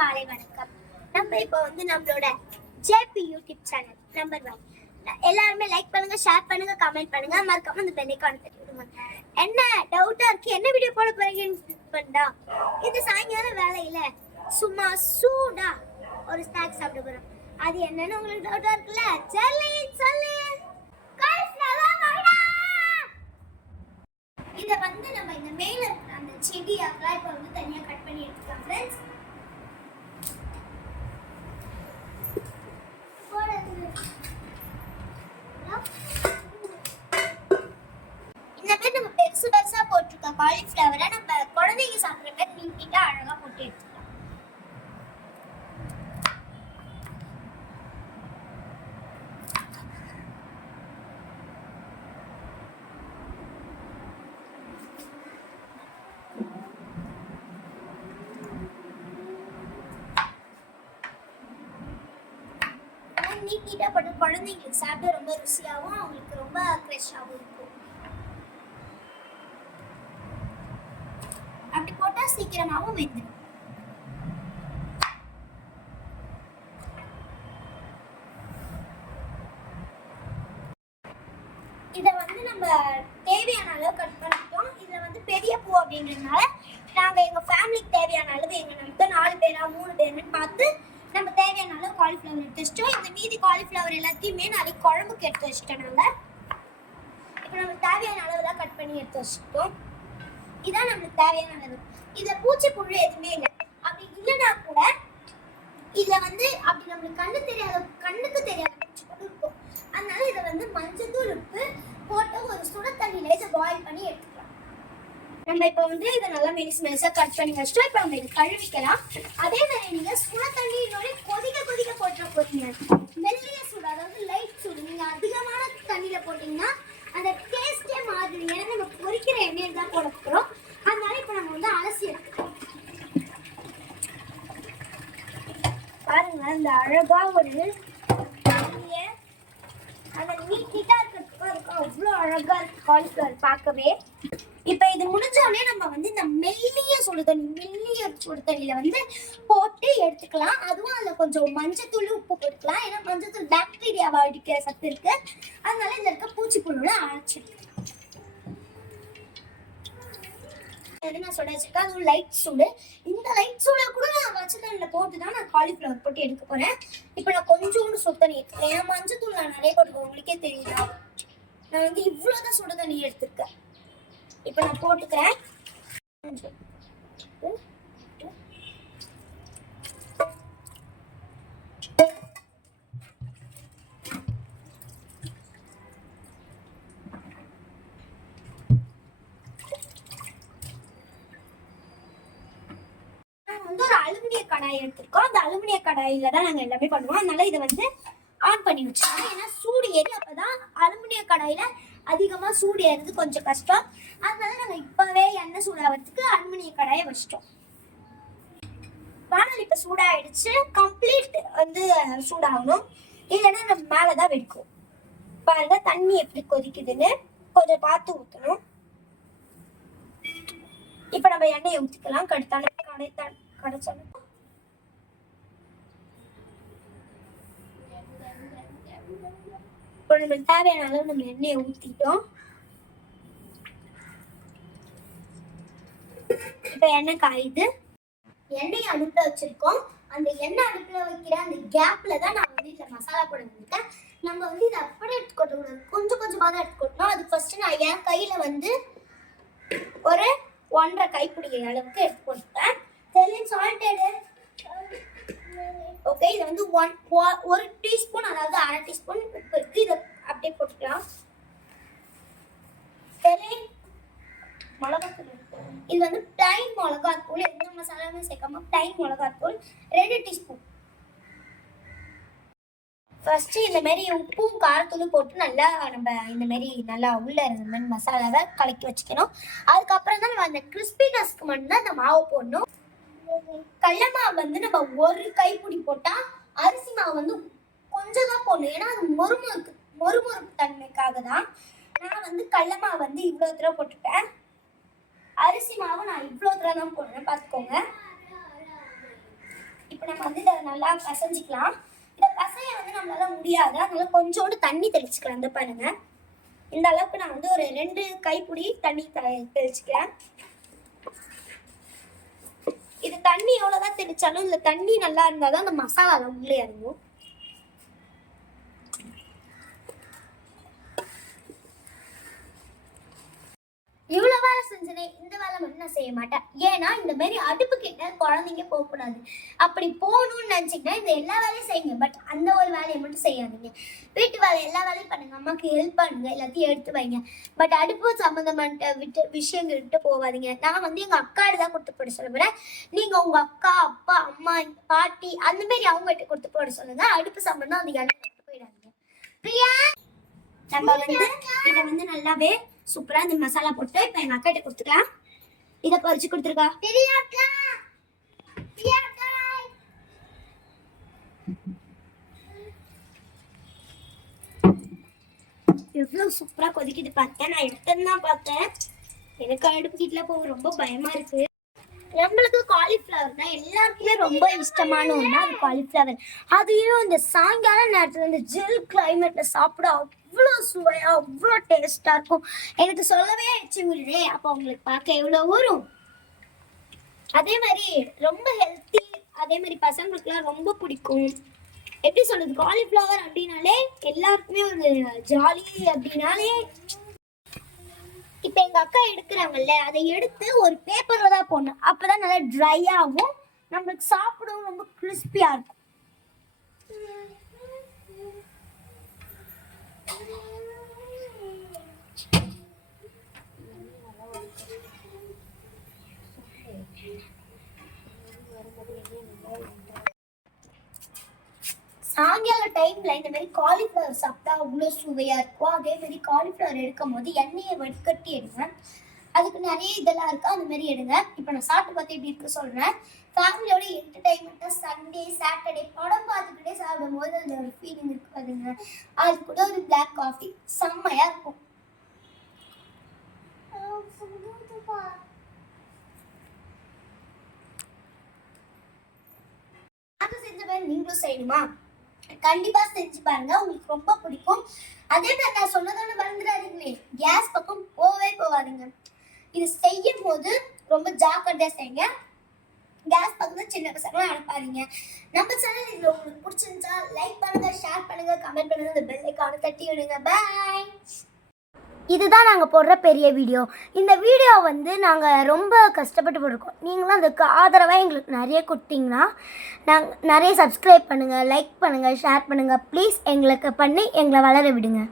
காலை வணக்கம். நம்ம இப்போ நம்மளோட ஜேபி யூடியூப் சேனல் நம்பர் 1 எல்லாருமே லைக் பண்ணுங்க, ஷேர் பண்ணுங்க, கமெண்ட் பண்ணுங்க, மறக்காம இந்த பெல் ஐகானை தட்டி விடுங்க. என்ன டவுட்டா இருக்கு, என்ன வீடியோ போட போறீங்கன்னு பண்ணா இந்த சாயங்கால வேலையில சும்மா சூடா ஒரு ஸ்நாக்ஸ் சாப்பிட போறோம். அது என்னன்னு உங்களுக்கு டவுட்டா இருக்குல்ல? சொல்லு. இத நம்ம இந்த மேல அந்த செடி அப்ளை பண்ணி தனியா கட் பண்ணி எடுத்துக்கலாம் फ्रेंड्स. இந்த மாதிரி நம்ம பெருசா போட்டுருக்க காலிஃப்ளவரை நம்ம குழந்தைங்க சாப்பிடுற மாதிரி நீட்டா அழகா போட்டு எடுத்துக்கலாம். நீட்டா போட்டு குழந்தைங்களுக்கு சாப்பிட ரொம்ப ருசியாகவும் அவங்களுக்கு ரொம்ப ஃப்ரெஷ்ஷாகவும் இருக்கும். அப்படி போட்டா சீக்கிரமாகவும் வெந்துடும். இதை நம்ம தேவையான அளவு கட் பண்ணிட்டோம். இதுல பெரிய பூ அப்படின்றதுனால நாங்க எங்க ஃபேமிலிக்கு தேவையான அளவு எங்க நமக்கு 4 பேரா 3 பேர்னு பார்த்து நம்ம தேவையான அளவு காலிஃப்ளவர் எடுத்து வச்சிட்டோம். இந்த மீதி காலிஃப்ளவர் எல்லாத்தையுமே நாளைக்கு குழம்புக்கு எடுத்து வச்சுட்டோம். நாங்கள் இப்போ நமக்கு தேவையான அளவு தான் கட் பண்ணி எடுத்து வச்சுட்டோம். இதான் நம்மளுக்கு தேவையான அளவு. இதில் பூச்சி புழு எதுவுமே இல்லை. அப்படி இல்லைன்னா கூட இதில் அப்படி நம்மளுக்கு கண்ணுக்கு தெரியாத பூச்சி புழு இருக்கும். அதனால இதை மஞ்சத்தூள் உப்பு போட்டு ஒரு சுட தண்ணியில இதை பாயில் பண்ணி எடுத்துக்கலாம். நம்ம இப்போ இதை நல்லா மெலிசா கட் பண்ணி வச்சுட்டோம். இப்போ நம்ம இதை கழுவிக்கலாம். அதே மாதிரி நீங்க சுட தண்ணியோட கொதிக்க போட்டுற போறீங்க. மெல்லிய சூடு, அதாவது லைட் சூடு. நீங்க அதிகமான தண்ணியில போட்டீங்கன்னா அந்த டேஸ்டே மாறுது. ஏன்னா நம்ம பொரிக்கிற எண்ணெயில் தான் போட போறோம். அதனால இப்போ நம்ம அலசி எடுத்துக்கலாம். பாருங்க, இந்த அழகா ஒரு அந்த நீட்டா இருக்கிறதுக்கும் இருக்கும். அவ்வளோ அழகா இருக்கு காலிஃப்ளவர் பார்க்கவே. இப்போ இது முடிஞ்சோடனே நம்ம இந்த மெல்லிய சுடு தண்ணியில போட்டு எடுத்துக்கலாம். அதுவும் அதில் கொஞ்சம் மஞ்சத்தூள் உப்பு போட்டுக்கலாம். ஏன்னா மஞ்சத்தூள் பாக்டீரியாவை அடிக்கிற சத்து இருக்கு. அதனால இதில் இருக்க பூச்சிப்புழுவை அரைச்சிருக்கேன். நான் சொல்ல வச்சிருக்கேன், அதுவும் லைட் சூடு. இந்த லைட் சூடை கூட நான் பச்சை தண்ணியில் போட்டு தான் நான் காலிஃப்ளவர் போட்டு எடுக்க போறேன். இப்போ நான் கொஞ்சோண்டு சுடு தண்ணி எடுத்துக்கிறேன். ஏன்னா மஞ்சத்தூள் நான் நிறைய போட்டுக்கேன், உங்களுக்கே தெரியல. நான் இவ்வளோதான் சுடு தண்ணி எடுத்துருக்கேன். இப்போ நான் போட்டுக்கிறேன். ஒரு அலுமினிய கடாய் எடுத்துருக்கோம். அந்த அலுமினிய கடாயில தான் நாங்கள் எல்லாமே பண்ணுவோம். அதனால இதை ஆன் பண்ணி வச்சுக்கோங்க. ஏன்னா சூடு ஏறி அப்பதான் அலுமினிய கடாயில அதிகமா சூடு ஏறது கொஞ்சம் கஷ்டம். அதனால நாங்க இப்பவே எண்ணெய் சூடாகிறதுக்கு அலுமினிய கடாயை வச்சிட்டோம். வானல் இப்ப சூடாயிடுச்சு. கம்ப்ளீட் சூடாகணும், இல்லைன்னா நம்ம மேலதான் வெடிக்கும். பாருங்க தண்ணி எப்படி கொதிக்குதுன்னு கொஞ்சம் பார்த்து ஊற்றணும். இப்ப நம்ம எண்ணெயை ஊற்றிக்கலாம். கடைச்சாலும் இப்போ நம்ம தேவையான அளவு நம்ம எண்ணெயை ஊற்றிட்டோம். இப்போ எண்ணெய் காயுது. எண்ணெயை அடுப்புல வச்சிருக்கோம். அந்த எண்ணெய் அடுப்புல வைக்கிற அந்த கேப்ல தான் நான் இதில் மசாலா போட வந்திருக்கேன். நம்ம இதை அப்படியே எடுத்துக்கொள்ளக்கூடாது, கொஞ்சமாக தான் எடுத்துக்கொள்ளணும். அது ஃபர்ஸ்ட் நான் என் கையில ஒரு 1.5 கைப்பிடி அளவுக்கு எடுத்து போட்டுட்டேன். Salted okay. இது 1 டீஸ்பூன், அதாவது 1/2 டீஸ்பூன் உப்பு இருக்கு. இதை அப்படியே போட்டுக்கலாம். மிளகாத்தூள் இது பிளைன் மிளகாத்தூள், எந்த மசாலாவும் சேர்க்காம பிளைன் மிளகாத்தூள் 2 டீஸ்பூன். ஃபர்ஸ்ட் இந்த மாதிரி உப்பும் காரத்தூளும் போட்டு நல்லா நம்ம இந்த மாதிரி நல்லா உள்ள இருந்த மாதிரி மசாலாவை கலக்கி வச்சுக்கணும். அதுக்கப்புறம் தான் நம்ம அந்த கிறிஸ்பினஸ்க்கு மட்டும்தான் அந்த மாவு போடணும். கடலை மாவு நம்ம 1 கைப்பிடி போட்டா, அரிசி மாவு கொஞ்சம் தான் போடணும். ஏன்னா அது மொறுமொறுப்பு தன்மைக்காக தான். நான் கடலை மாவு இவ்வளோ தடவை போட்டுப்பேன். அரிசி மாவு நான் இவ்வளோ தடவை தான் போடுறேன், பார்த்துக்கோங்க. இப்போ நம்ம வந்து இதை நல்லா பசைஞ்சிக்கலாம். இந்த பசையை வந்து நம்மளால முடியாது, அதனால கொஞ்சோண்டு தண்ணி தெளிச்சுக்கலாம். இந்த பாருங்க, இந்த அளவுக்கு நான் வந்து ஒரு 2 கைப்பிடி தண்ணி தெளிச்சுக்கிறேன். இது தண்ணி எவ்வளோதான் தெளிச்சாலும் இந்த தண்ணி நல்லா இருந்தால் தான் அந்த மசாலாலாம் உள்ளே இறங்கும். இவ்வளோ வேலை செஞ்சனே, இந்த வேலை மட்டும் நான் செய்ய மாட்டேன். ஏன்னா இந்த மாதிரி அடுப்பு கிட்ட குழந்தைங்க போகக்கூடாது. அப்படி போகணும்னு நினச்சிங்கன்னா இந்த எல்லா வேலையும் செய்யுங்க, பட் அந்த ஒரு வேலையை மட்டும் செய்யாதீங்க. வீட்டு வேலை எல்லா வேலையும் பண்ணுங்க, அம்மாவுக்கு ஹெல்ப் பண்ணுங்க, எல்லாத்தையும் எடுத்து வைங்க. பட் அடுப்பு சம்மந்தமான விஷயங்கள்கிட்ட போகாதீங்க. நான் வந்து எங்கள் அக்காடு தான் கொடுத்து போட சொல்ல போகிறேன். நீங்கள் உங்கள் அக்கா, அப்பா, அம்மா, பாட்டி அந்த மாதிரி அவங்ககிட்ட கொடுத்து போட சொல்லுங்க. அடுப்பு சம்மந்தம் அந்த இடம் எடுத்து போயிடாதீங்க. பிரியா, நம்ம வந்து இதை வந்து நல்லாவே சூப்பரா இந்த மசாலா போட்டு இப்போ எங்க அக்கா கிட்ட கொடுத்துக்கலாம். இதை பறிச்சு கொடுத்துருக்கா. எவ்வளவு சூப்பரா கொதிக்குது பார்த்தேன். நான் எடுத்ததுதான் பார்த்தேன். எனக்கு அடுப்பு கிட்ட போக ரொம்ப பயமா இருக்கு. நம்மளுக்கு காலிஃப்ளவர்னா எல்லாருக்குமே ரொம்ப இஷ்டமான ஒன்றா அது காலிஃப்ளவர். அதையும் இந்த சாயங்கால நேரத்தில் இந்த ஜில் கிளைமேட்ல சாப்பிட அவ்வளோ சுவையாக அவ்வளோ டேஸ்ட்டாக இருக்கும். எனக்கு சொல்லவே எச்சி விடுறே. அப்போ உங்களுக்கு பார்க்க எவ்வளோ வரும். அதே மாதிரி ரொம்ப ஹெல்த்தி, அதே மாதிரி பசங்களுக்குலாம் ரொம்ப பிடிக்கும். எப்படி சொல்றது, காலிஃப்ளவர் அப்படின்னாலே எல்லாருக்குமே ஒரு ஜாலி அப்படின்னாலே. இப்போ எங்கள் அக்கா எடுக்கிறாங்கல்ல, அதை எடுத்து ஒரு பேப்பரில் தான் போடணும். அப்போ தான் நல்லா ட்ரை ஆகும், நம்மளுக்கு சாப்பிடவும் ரொம்ப கிறிஸ்பியாக இருக்கும். சாயங்கால டைம்ல இந்த மாதிரி காலிஃப்ளவர் சாப்பிட்டா அவ்வளோ சுவையா இருக்கும். அதே மாதிரி காலிஃப்ளவர் எடுக்கும் போது எண்ணெயை வடிகட்டி எடுங்க. அதுக்கு நிறைய இதெல்லாம் இருக்கு, அந்த மாதிரி எடுங்க. இப்போ நான் சாப்பிட்டு பார்த்து எப்படி இருக்கு சொல்றேன். ஃபேமிலியோட என்டர்டைன்மெண்ட்டாக சண்டே சாட்டர்டே படம் பார்த்துக்கிட்டே சாப்பிடும் போது அந்த ஒரு ஃபீலிங் இருக்கு பாருங்க. அது கூட ஒரு பிளாக் காஃபி செம்மையா இருக்கும். செஞ்ச மாதிரி நீங்களும் செய்யணுமா? கண்டிப்பா செஞ்சு பாருங்க, உங்களுக்கு ரொம்ப பிடிக்கும். அதே மாதிரி நான் சொன்னதோட மறந்துடாதீங்களே, கேஸ் பக்கம் போவே போகாதீங்க. இது செய்யும் போது ரொம்ப ஜாக்கிரதையா செய்யுங்க. கேஸ் பக்கம் சின்ன பசங்க அனுப்பாதீங்க. நம்ம சேனல் இதுல உங்களுக்கு பிடிச்சிருந்தா லைக் பண்ணுங்க, ஷேர் பண்ணுங்க, கமெண்ட் பண்ணுங்க, இந்த பெல் ஐகானை தட்டி விடுங்க. பாய். இதுதான் நாங்கள் போடுற பெரிய வீடியோ. இந்த வீடியோ வந்து நாங்கள் ரொம்ப கஷ்டப்பட்டு போட்டிருக்கோம். நீங்களும் அதுக்கு ஆதரவாக எங்களுக்கு நிறைய கொடுத்தீங்கன்னா நாங்கள் நிறைய சப்ஸ்கிரைப் பண்ணுங்கள், லைக் பண்ணுங்கள், ஷேர் பண்ணுங்கள். ப்ளீஸ் எங்களுக்கு பண்ணி எங்களை வளர விடுங்க.